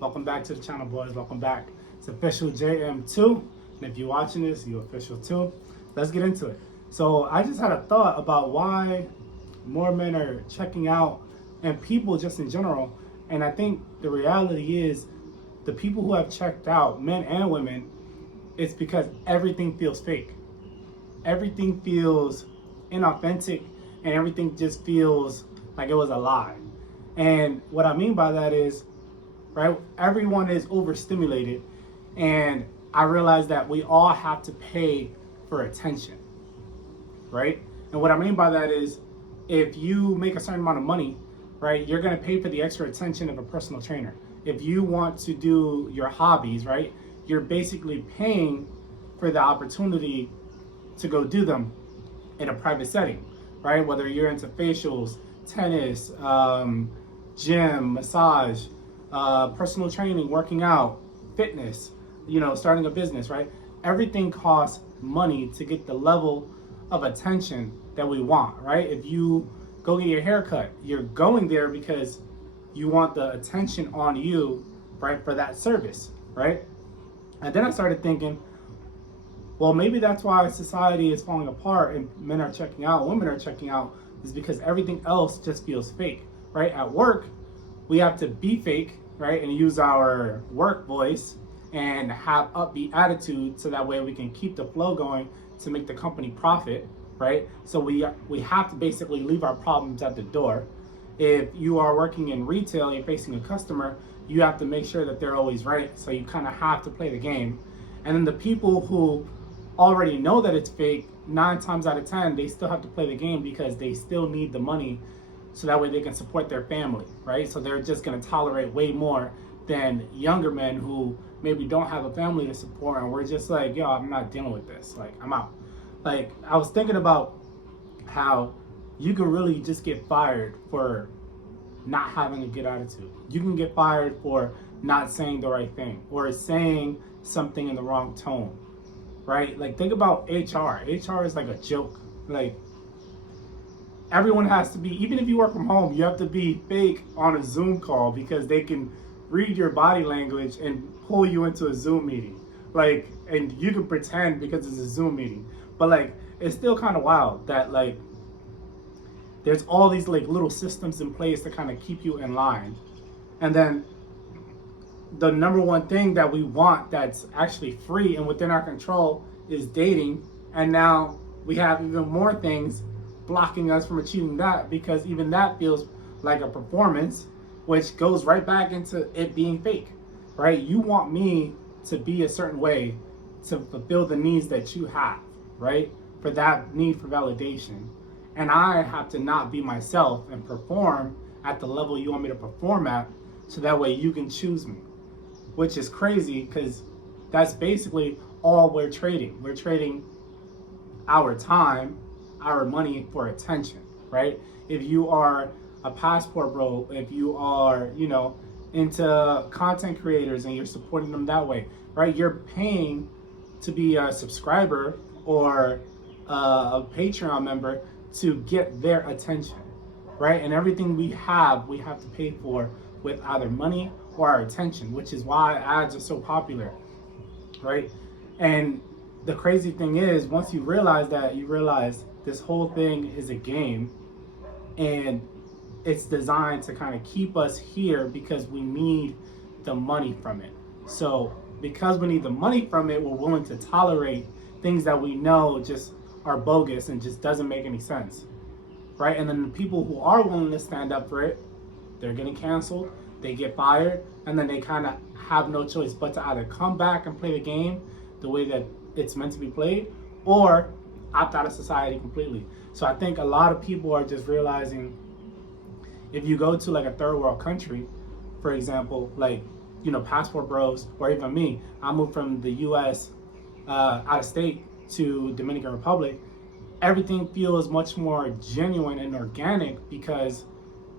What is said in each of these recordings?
Welcome back to the channel, boys. Welcome back. It's official JM2. And if you're watching this, you're official too. Let's get into it. So I just had a thought about why more men are checking out and people just in general. And I think the reality is the people who have checked out, men and women, it's because everything feels fake. Everything feels inauthentic and everything just feels like it was a lie. And what I mean by that is, right, everyone is overstimulated, and I realize that we all have to pay for attention, right? And what I mean by that is, if you make a certain amount of money, right, you're gonna pay for the extra attention of a personal trainer. If you want to do your hobbies, right, you're basically paying for the opportunity to go do them in a private setting, right? Whether you're into facials, tennis, gym, massage, personal training, working out, fitness, starting a business, right? Everything costs money to get the level of attention that we want, right? If you go get your hair cut, you're going there because you want the attention on you, right, for that service, right? And then I started thinking, well, maybe that's why society is falling apart and men are checking out, women are checking out, is because everything else just feels fake, right? At work, we have to be fake, right? And use our work voice and have upbeat attitude so that way we can keep the flow going to make the company profit, right? So we have to basically leave our problems at the door. If you are working in retail, you're facing a customer, you have to make sure that they're always right. So you kind of have to play the game. And then the people who already know that it's fake, 9 times out of 10, they still have to play the game because they still need the money so that way they can support their family, right? So they're just gonna tolerate way more than younger men who maybe don't have a family to support, and we're just like, yo, I'm not dealing with this, like, I'm out. Like, I was thinking about how you can really just get fired for not having a good attitude. You can get fired for not saying the right thing or saying something in the wrong tone, right? Like, think about HR. HR is like a joke. Like, everyone has to be, even if you work from home, you have to be fake on a Zoom call because they can read your body language and pull you into a Zoom meeting. Like, and you can pretend because it's a Zoom meeting. But like, it's still kind of wild that like, there's all these like little systems in place to kind of keep you in line. And then the number one thing that we want that's actually free and within our control is dating. And now we have even more things blocking us from achieving that because even that feels like a performance, which goes right back into it being fake, right? You want me to be a certain way to fulfill the needs that you have, right? For that need for validation. And I have to not be myself and perform at the level you want me to perform at so that way you can choose me. Which is crazy because that's basically all we're trading. We're trading our time, our money for attention, right? If you are a passport bro, if you are, into content creators and you're supporting them that way, right? You're paying to be a subscriber or a Patreon member to get their attention, right? And everything we have to pay for with either money or our attention, which is why ads are so popular, right? And the crazy thing is, once you realize that, you realize this whole thing is a game and it's designed to kind of keep us here because we need the money from it. So because we need the money from it, we're willing to tolerate things that we know just are bogus and just doesn't make any sense, right? And then the people who are willing to stand up for it, they're getting canceled, they get fired, and then they kind of have no choice but to either come back and play the game the way that it's meant to be played or opt out of society completely. So I think a lot of people are just realizing if you go to like a third world country, for example, like, passport bros, or even me, I moved from the US out of state to Dominican Republic, everything feels much more genuine and organic because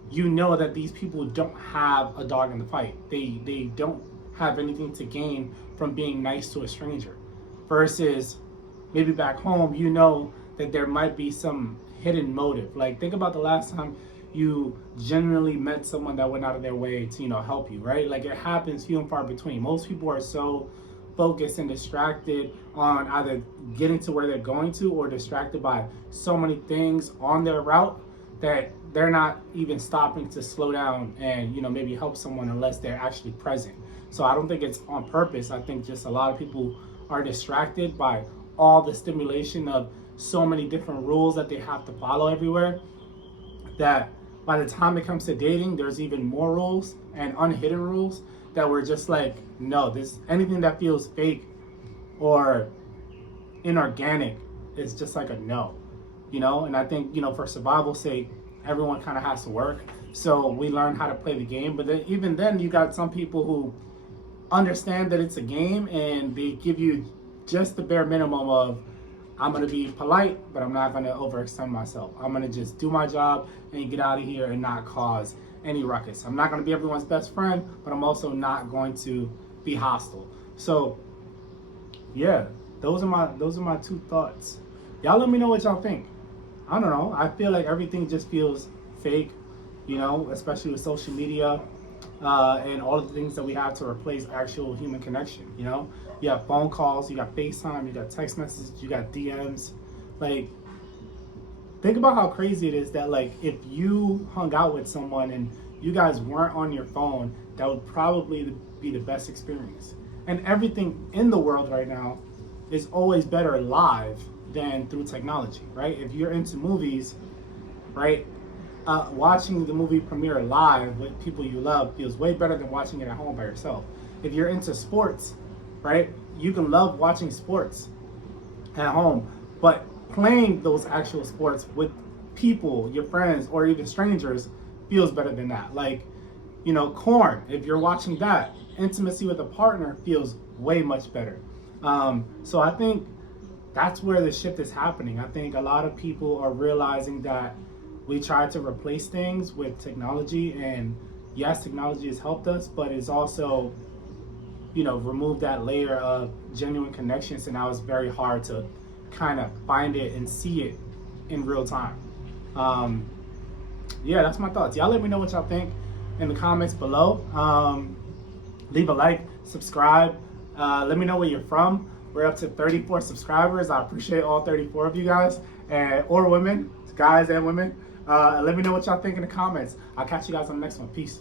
you know that these people don't have a dog in the fight. They don't have anything to gain from being nice to a stranger. Versus maybe back home, that there might be some hidden motive. Like, think about the last time you genuinely met someone that went out of their way to, help you, right? Like, it happens few and far between. Most people are so focused and distracted on either getting to where they're going to or distracted by so many things on their route that they're not even stopping to slow down and, maybe help someone unless they're actually present. So I don't think it's on purpose. I think just a lot of people are distracted by all the stimulation of so many different rules that they have to follow everywhere, that by the time it comes to dating, there's even more rules and unhidden rules that we're just like, no, this anything that feels fake or inorganic is just like a no, And I think, for survival's sake, everyone kind of has to work. So we learn how to play the game. But then, even then, you got some people who understand that it's a game and they give you just the bare minimum of, I'm going to be polite, but I'm not going to overextend myself. I'm going to just do my job and get out of here and not cause any ruckus. I'm not going to be everyone's best friend, but I'm also not going to be hostile. So, yeah, those are my two thoughts. Y'all let me know what y'all think. I don't know. I feel like everything just feels fake, especially with social media and all of the things that we have to replace actual human connection, You have phone calls, you got FaceTime, you got text messages, you got DMs. Like, think about how crazy it is that, like, if you hung out with someone and you guys weren't on your phone, that would probably be the best experience. And everything in the world right now is always better live than through technology, right? If you're into movies, right, watching the movie premiere live with people you love feels way better than watching it at home by yourself. If you're into sports, right, you can love watching sports at home, but playing those actual sports with people, your friends, or even strangers feels better than that. Like, Corn, if you're watching that, intimacy with a partner feels way much better. So I think that's where the shift is happening. I think a lot of people are realizing that we try to replace things with technology, and yes, technology has helped us, but it's also, removed that layer of genuine connection. So now it's very hard to kind of find it and see it in real time. Yeah, that's my thoughts. Y'all let me know what y'all think in the comments below. Leave a like, subscribe. Let me know where you're from. We're up to 34 subscribers. I appreciate all 34 of you guys, or women, guys and women. Let me know what y'all think in the comments. I'll catch you guys on the next one. Peace.